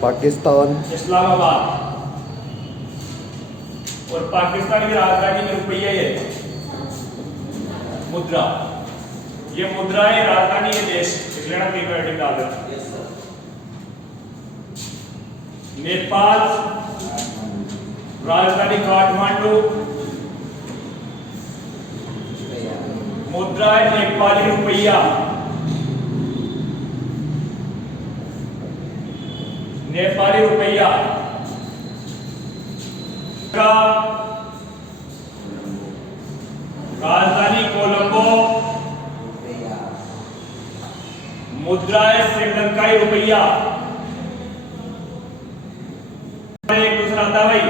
पाकिस्तान, इस्लामाबाद। और पाकिस्तान की राजधानी में रुपया है, मुद्रा। ये मुद्रा है, राजधानी ये देश, इसलिए ना तीन हेडिंग डाल रहा। नेपाल, राजधानी काठमांडू, मुद्रा है नेपाली रुपया। नेपाली रुपया का राजधानी कोलंबो, मुद्रा है श्रीलंकाई रुपया। एक दूसरा आता भाई,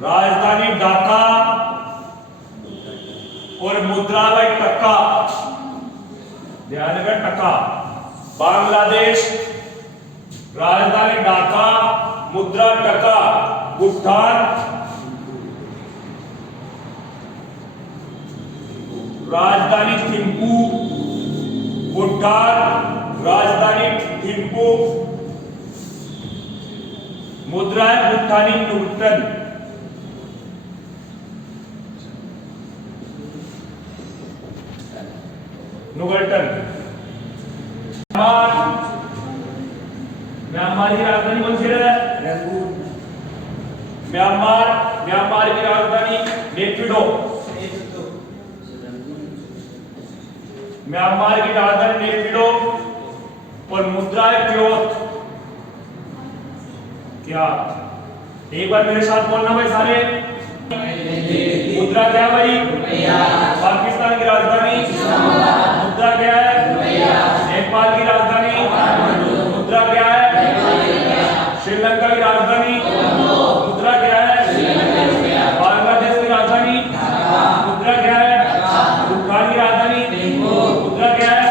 राजधानी ढाका और मुद्रा भाई टका, ध्यान रखें टका। बांग्लादेश, राजधानी ढाका, मुद्रा टका। भूटान, राजधानी थिम्पू, भूटान, राजधानी थिम्पू, मुद्रा है भूटानी न्यूटन। नुगल्टन। म्यांमार की राजधानी कौन सी है? म्यांमार की राजधानी नेपिडो। म्यांमार की राजधानी नेपिडो और मुद्रा है प्योत। क्या एक बार मेरे साथ बोलना भाई सारे। मुद्रा क्या है भाई? पाकिस्तान की राजधानी मुद्रा क्या है? नेपाल की राजधानी मुद्रा क्या है? श्रीलंका की राजधानी मुद्रा क्या है? बांग्लादेश की राजधानी मुद्रा क्या है? भूटान की राजधानी मुद्रा क्या है?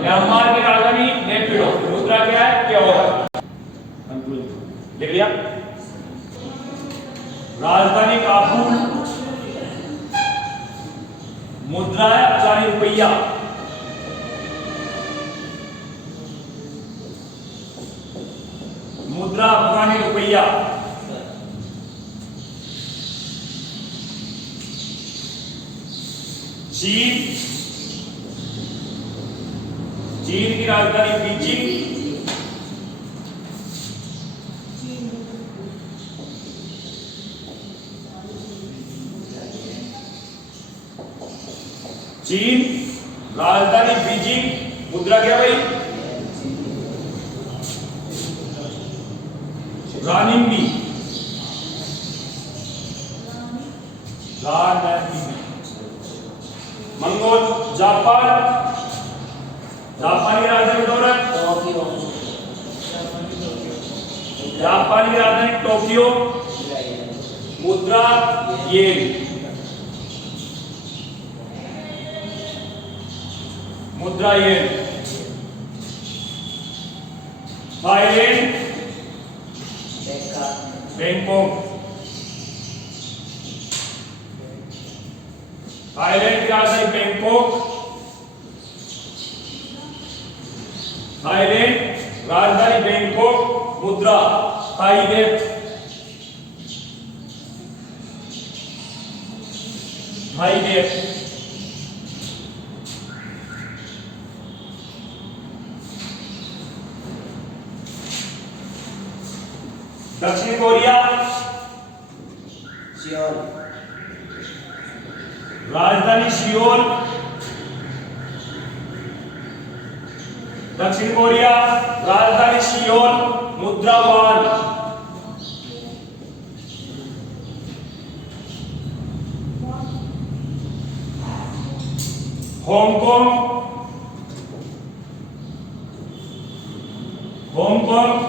म्यांमार की राजधानी नेपिडो, मुद्रा क्या है? लिख लिया। राजधानी काबुल, मुद्रा है अफगानी रुपया। मुद्रा अफगानी रुपया। चीन, चीन की राजधानी बीजिंग। चीन, राजधानी बीजिंग, मुद्रा क्या भाई? रानिंगी। मंगोल, जापान, जापान की राजधानी जापान की राजधानी टोक्यो, मुद्रा येन। मुद्रा येन। Thailand, Bangkok. थाईलैंड की राजधानी बैंकॉक। थाईलैंड, राजधानी बैंकॉक, मुद्रा थाई बेट। थाई बेट। दक्षिण कोरिया, सियोल, राजधानी सियोल। दक्षिण कोरिया, राजधानी सियोल, मुद्रा वॉन। हांगकांग, हांगकांग,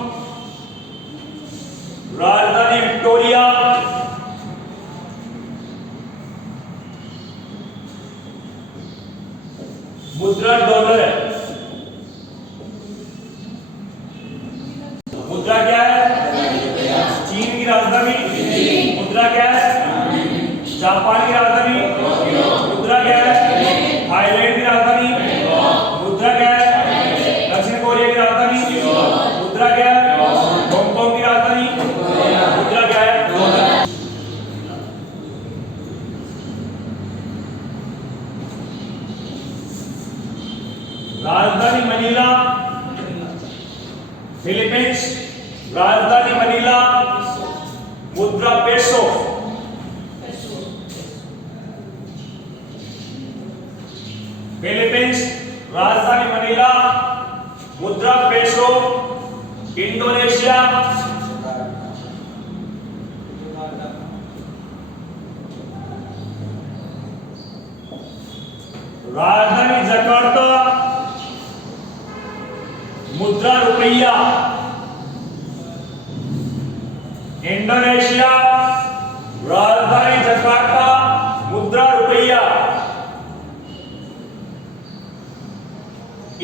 राजधानी विक्टोरिया। मुद्रा डॉलर है। मुद्रा क्या है? चीन की राजधानी मुद्रा क्या है? जापान की राजधानी मुद्रा क्या है? थाईलैंड की राजधानी फिलीपींस राजधानी मनीला मुद्रा पेसो। फिलीपींस राजधानी मनीला मुद्रा पेसो। इंडोनेशिया राजधानी जकार्ता मुद्रा रुपया। इंडोनेशिया राजधानी जकार्ता मुद्रा रुपया।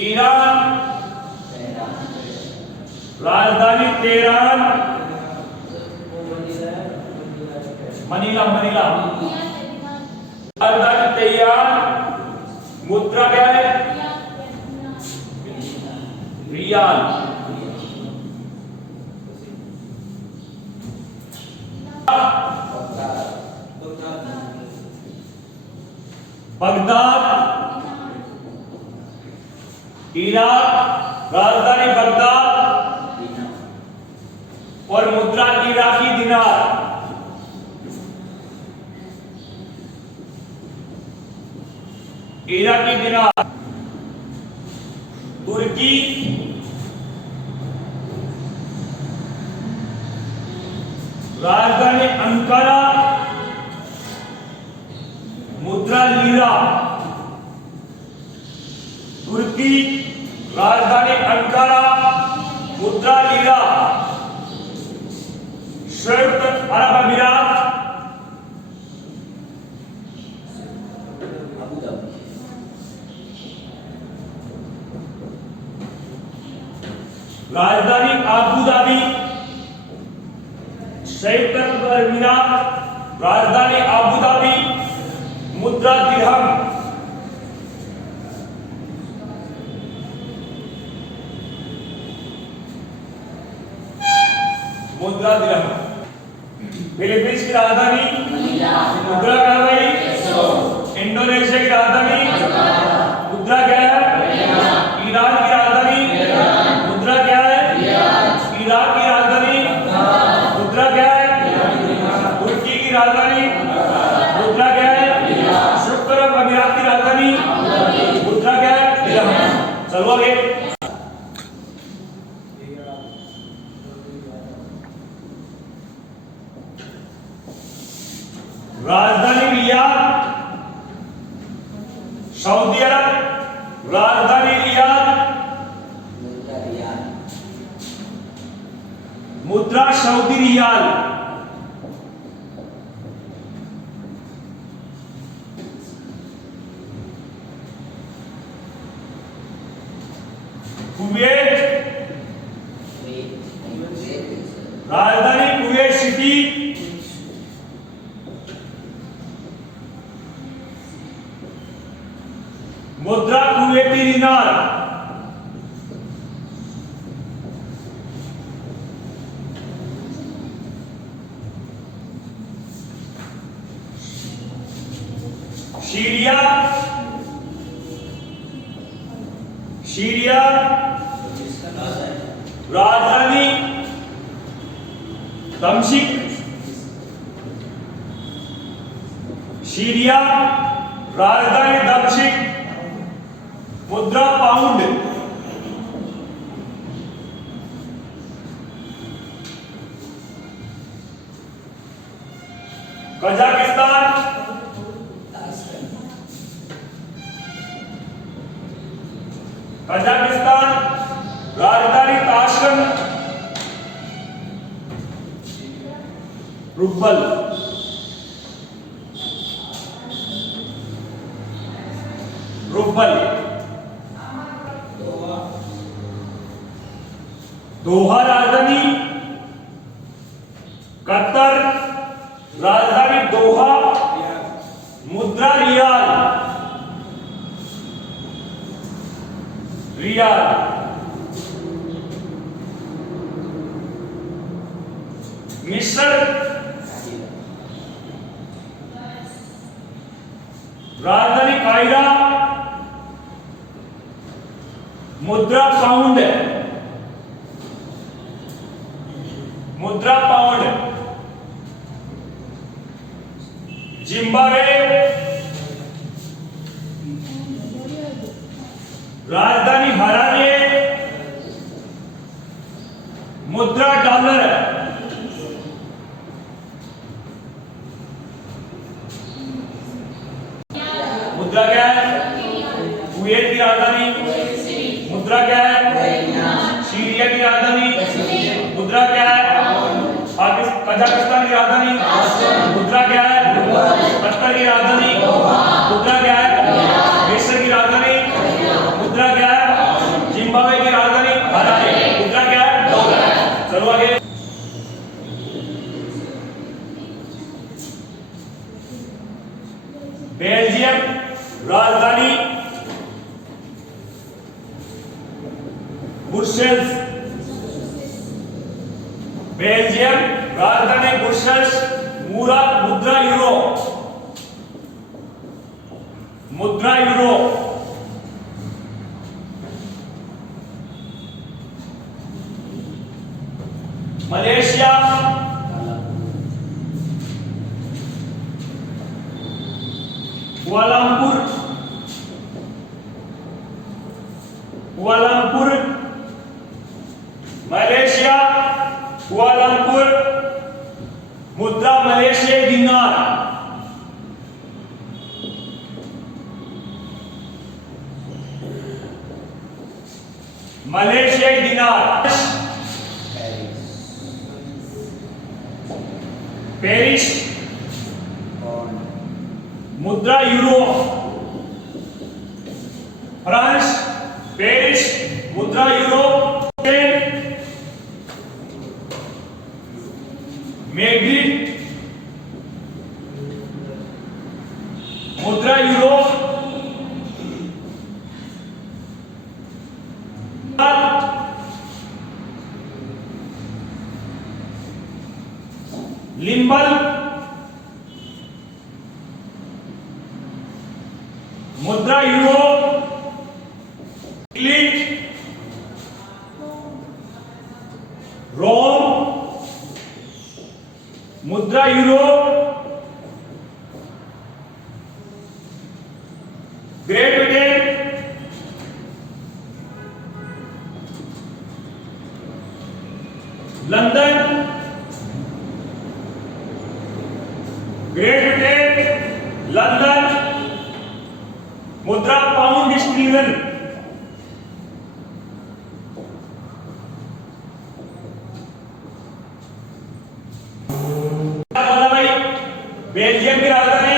ईरान राजधानी तेहरान मनीला राजधानी तेहरान मुद्रा क्या है? रियाल। बगदाद इराक राजधानी बगदाद और मुद्रा इराकी दिनार। इराकी दिनार। तुर्की राजधानी अंकारा मुद्रा लीरा। तुर्की राजधानी अंकारा मुद्रा लीरा। संयुक्त अरब अमीरात राजधानी आबू धाबी। संयुक्त अरब अमीरात राजधानी आबू धाबी मुद्रा दिरहम। मुद्रा दिरहम। फिलीपींस की राजधानी मुद्रा क्या है भाई? इंडोनेशिया की राजधानी मुद्रा क्या है? ईरान की राजधानी मुद्रा क्या है? इराक की राजधानी मुद्रा क्या है? तुर्की की राजधानी मुद्रा क्या है? संयुक्त अरब अमीरात की राजधानी मुद्रा क्या है? चलो आगे। राजधानी रियाद सऊदी अरब। राजधानी रियाद मुद्रा सऊदी रियाल। कुवैत राजधानी कुवैत सिटी। मुद्रा कुवैती दिनार। सीरिया राजधानी दमिश्क। सीरिया राजधानी दमिश्क मुद्रा पाउंड। कजाकिस्तान राजधानी ताशकंद रुबल। दोहा राजधानी कतर। राजधानी दोहा मुद्रा रियाल। मिस्र राजधानी कायरा मुद्रा पाउंड। मुद्रा पाउंड। जिम्बाब्वे राजधानी हरारे, मुद्रा डॉलर। मुद्रा क्या है? कुवैत की राजधानी। मुद्रा क्या है? सीरिया की राजधानी। मुद्रा क्या है? कजाकिस्तान की राजधानी। मुद्रा क्या है? कतर की राजधानी। मुद्रा क्या है? मिस्र की राजधानी। मुद्रा क्या है? जिम्बाब्वे की राजधानी हरारे। मुद्रा क्या है? डॉलर। चलो आगे। बेल्जियम राजधानी ब्रुसेल्स। बेल्जियम राजधानी ब्रुसेल्स। मुद्रा यूरो। मुद्रा euro. Malaysia Kuala Lumpur. Kuala Lumpur Malaysia. Kuala Lumpur. मुद्रा मलेशियाई दिनार। मलेशियाई दिनार। पेरिस मुद्रा यूरो। फ्रांस पेरिस मुद्रा यूरो। मैड्रिड मुद्रा यूरो। लिम्बल मुद्रा यूरो। इटली रोम मुद्रा euro. Great Britain London. Great Britain London मुद्रा पाउंड स्टीलन। बेल्जियम की राजधानी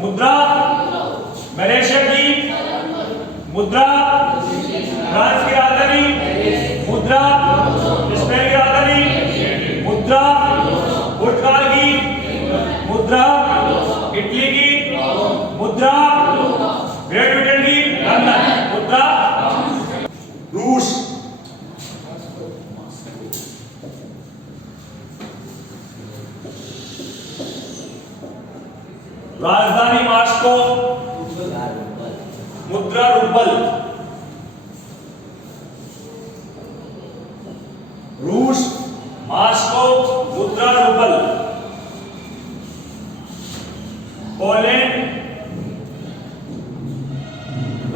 मुद्रा। मलेशिया की मुद्रा। फ्रांस की राजधानी मुद्रा। स्पेन की राजधानी मुद्रा। पुर्तगाल की मुद्रा। इटली की मुद्रा। ग्रेट ब्रिटेन की लंदन मुद्रा। रूस राजधानी मॉस्को मुद्रा रूबल। रूस मॉस्को मुद्रा रूबल। पोलैंड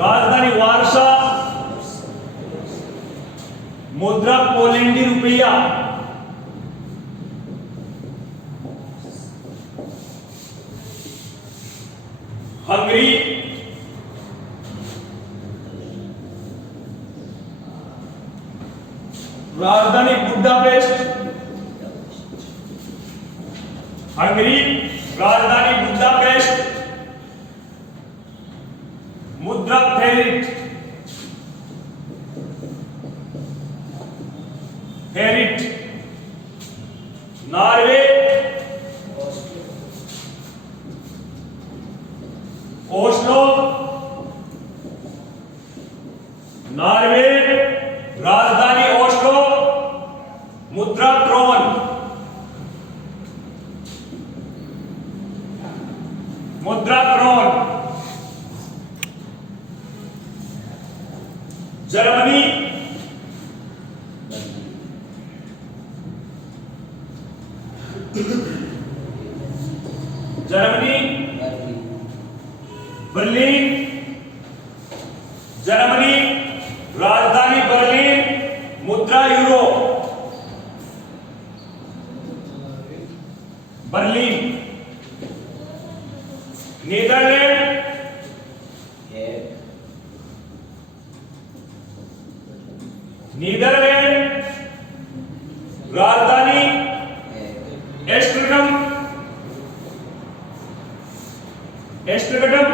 राजधानी वार्सा मुद्रा पोलैंडी रुपया। हंगरी राजधानी बुडापेस्ट। हंगरी राजधानी बुडापेस्ट मुद्रा forint. Forint Norway Oslo. Norway राजधानी ओस्लो मुद्रा क्रोन। मुद्रा krone. Germany Germany, Berlin, Germany, राजधानी बर्लिन, मुद्रा यूरो, बर्लिन, नीदरलैंड, नीदरलैंड, राजधानी एम्स्टर्डम, एम्स्टर्डम,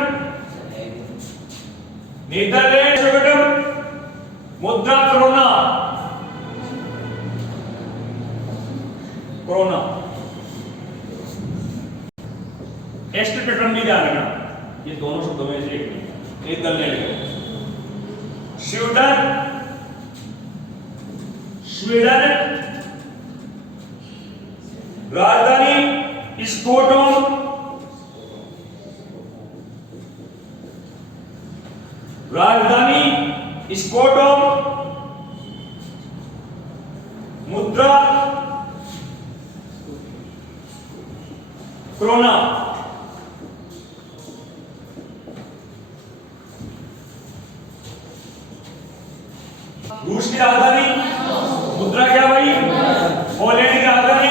नीदरलैंड, एम्स्टर्डम, मुद्रा कोरोना, कोरोना, एम्स्टर्डम नहीं ध्यान रखना, ये दोनों शब्दों में से एक नहीं, नीदरलैंड, स्वीडन, स्वीडन, राजधानी स्टॉकहोम, राजधानी स्टॉकहोम, मुद्रा कोरोना, रूस की राजधानी मुद्रा क्या भाई, पोलैंड की राजधानी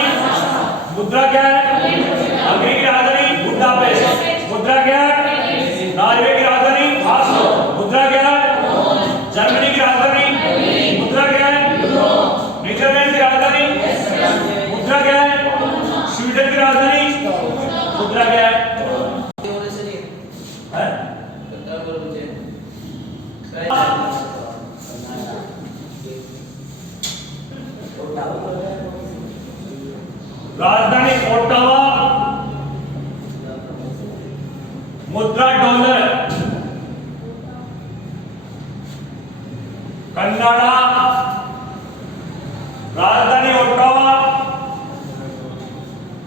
मुद्रा क्या है, अमेरिका की राजधानी बुडापेस्ट, मुद्रा क्या है, नॉर्वे की राजधानी ऑस्लो, मुद्रा क्या है, जर्मनी की राजधानी मुद्रा क्या है, नीदरलैंड की राजधानी मुद्रा क्या है, स्वीडन की राजधानी मुद्रा क्या है? राजधानी ओटावा, मुद्रा डॉलर, कनाडा, राजधानी ओटावा,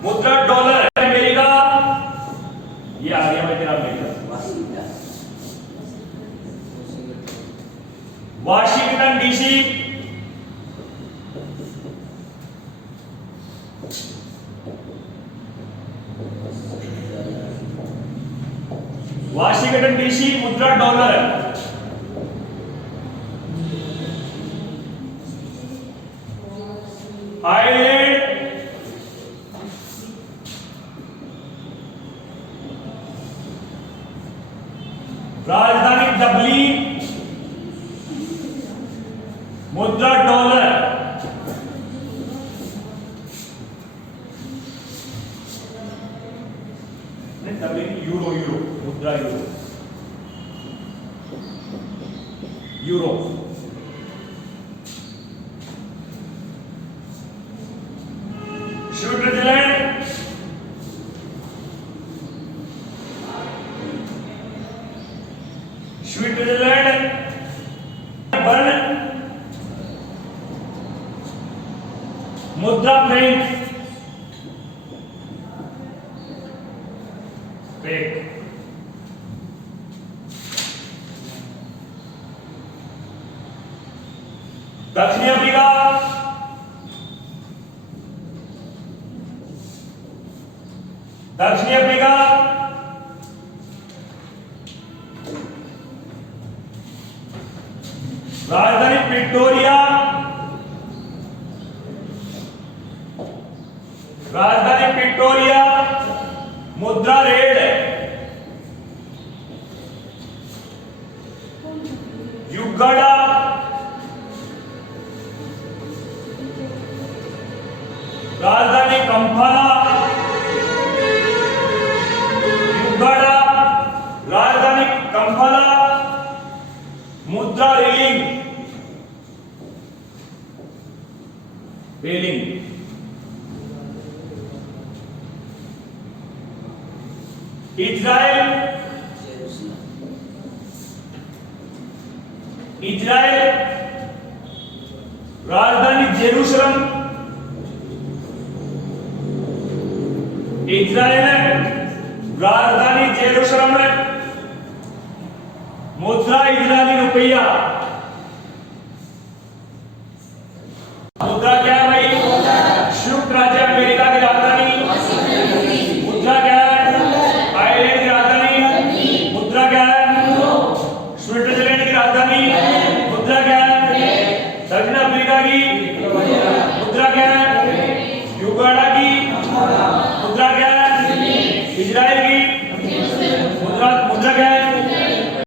मुद्रा डॉलर, अमेरिका, ये आ गया भाई तेरा America, Washington DC, Washington DC, मुद्रा डॉलर, आयरलैंड, राजधानी डबलिन, मुद्रा डॉलर, डबलिन यूरो, यूरो, मुद्रा euro, euro, Switzerland, Switzerland, burn, मुद्रा फ्रैंक, दक्षिण अफ्रीका, दक्षिण अफ्रीका, राजधानी प्रिटोरिया, राजधानी प्रिटोरिया, मुद्रा रेड, युगांडा, राजधानी कंपाला, युगांडा, राजधानी कंपाला, मुद्रा रेलिंग, रेलिंग, इजराइल, इजराइल, राजधानी जेरूसलम, इजराइल, राजधानी जेरूसलम, मुद्रा इजरायली रुपया,